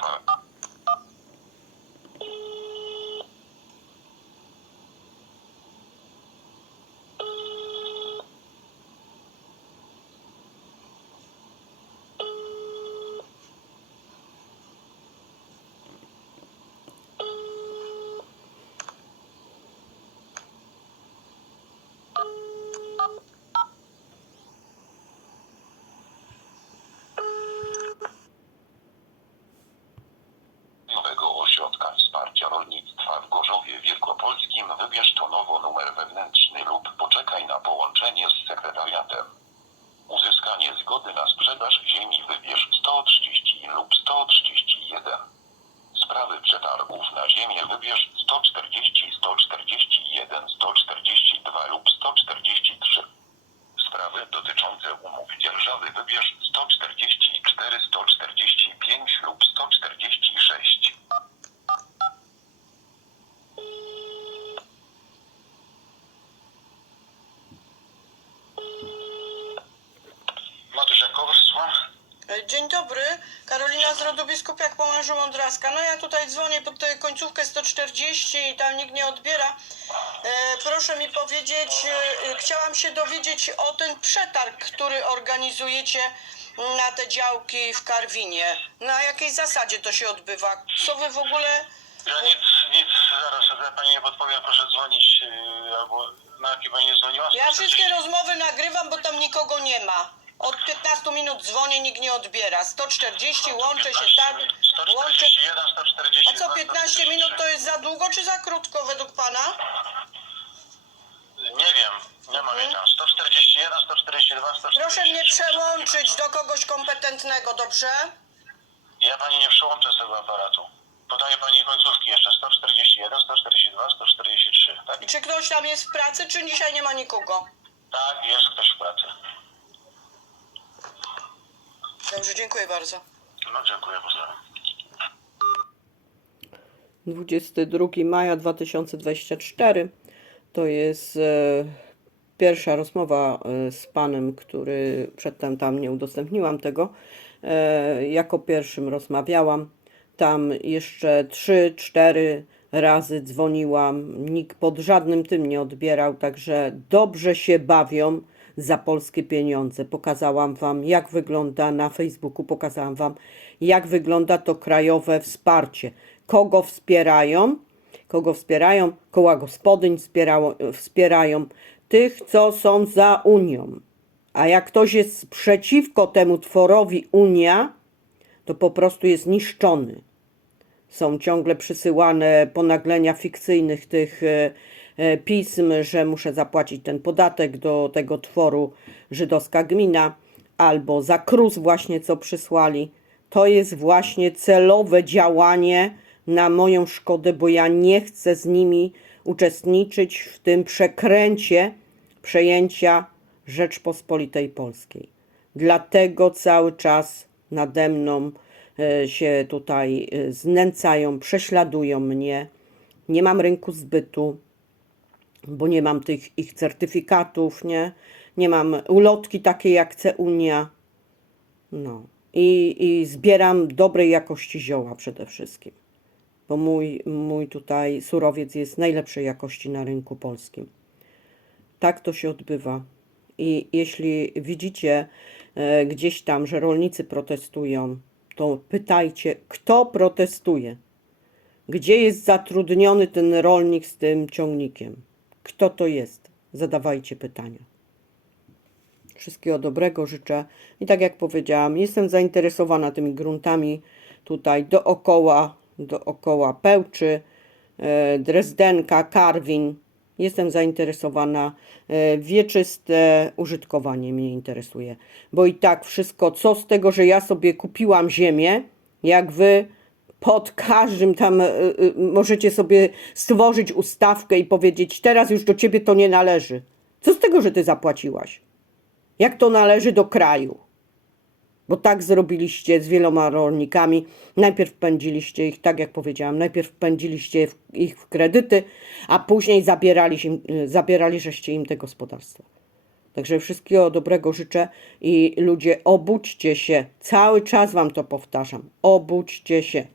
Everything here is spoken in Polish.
fuck. Numer wewnętrzny lub poczekaj na połączenie z sekretariatem. Uzyskanie zgody na sprzedaż ziemi wybierz 130 lub 131. Sprawy przetargów na ziemię wybierz 140, 141, 142 lub 143. Sprawy dotyczące umów dzierżawy wybierz 144, 145 dobry, Karolina z rodu Biskupiak po mężu Mądraska. No ja tutaj dzwonię pod tę końcówkę 140 i tam nikt nie odbiera. E, proszę mi powiedzieć, e, chciałam się dowiedzieć o ten przetarg, który organizujecie na te działki w Karwinie. Na jakiej zasadzie to się odbywa? Co wy w ogóle... Ja nic, nic, zaraz ja pani nie podpowiem, proszę dzwonić, yy, albo na jaki pani nie dzwoniła? Ja wszystkie rozmowy nagrywam, bo tam nikogo nie ma. Od 15 minut dzwonię, nikt nie odbiera. 140, łączę się tak, łączę... 141, 140. A co, 15 minut to jest za długo czy za krótko według pana? Nie wiem, nie mam jej tam. 141, 142, 143. Proszę mnie przełączyć do kogoś kompetentnego, dobrze? Ja pani nie przyłączę z tego aparatu. Podaję pani końcówki jeszcze. 141, 142, 143, tak? Czy ktoś tam jest w pracy, czy dzisiaj nie ma nikogo? Tak, jest ktoś w pracy. Dobrze, dziękuję bardzo. No dziękuję, pozdrawiam. 22 maja 2024 to jest e, pierwsza rozmowa e, z panem, który przedtem tam nie udostępniłam tego. E, jako pierwszym rozmawiałam. Tam jeszcze 3-4 razy dzwoniłam. Nikt pod żadnym tym nie odbierał, także dobrze się bawią za polskie pieniądze. Pokazałam Wam, jak wygląda na Facebooku, pokazałam Wam, jak wygląda to krajowe wsparcie. Kogo wspierają? Kogo wspierają? Koła gospodyń wspierało, wspierają tych, co są za Unią. A jak ktoś jest przeciwko temu tworowi Unia, to po prostu jest niszczony są ciągle przysyłane ponaglenia fikcyjnych tych e, pism, że muszę zapłacić ten podatek do tego tworu żydowska gmina, albo za krus właśnie co przysłali. To jest właśnie celowe działanie na moją szkodę, bo ja nie chcę z nimi uczestniczyć w tym przekręcie przejęcia Rzeczpospolitej Polskiej. Dlatego cały czas nade mną e, się tutaj e, znęcają, prześladują mnie. Nie mam rynku zbytu, bo nie mam tych ich certyfikatów, nie? Nie mam ulotki takiej jak chce Unia. No. I, I zbieram dobrej jakości zioła przede wszystkim. Bo mój, mój tutaj surowiec jest najlepszej jakości na rynku polskim. Tak to się odbywa. I jeśli widzicie e, gdzieś tam, że rolnicy protestują, to pytajcie, kto protestuje? Gdzie jest zatrudniony ten rolnik z tym ciągnikiem? Kto to jest? Zadawajcie pytania. Wszystkiego dobrego życzę. I tak jak powiedziałam, jestem zainteresowana tymi gruntami tutaj dookoła, dookoła Pełczy, e, Drezdenka, Karwin. Jestem zainteresowana. e, Wieczyste użytkowanie mnie interesuje. Bo i tak wszystko, co z tego, że ja sobie kupiłam ziemię, jak wy pod każdym tam e, e, możecie sobie stworzyć ustawkę i powiedzieć, teraz już do ciebie to nie należy. Co z tego, że ty zapłaciłaś? Jak to należy do kraju? Bo tak zrobiliście z wieloma rolnikami. Najpierw pędziliście ich, tak jak powiedziałam, najpierw pędziliście ich w kredyty, a później zabierali, zabierali żeście im te gospodarstwa. Także wszystkiego dobrego życzę i ludzie, obudźcie się. Cały czas Wam to powtarzam. Obudźcie się.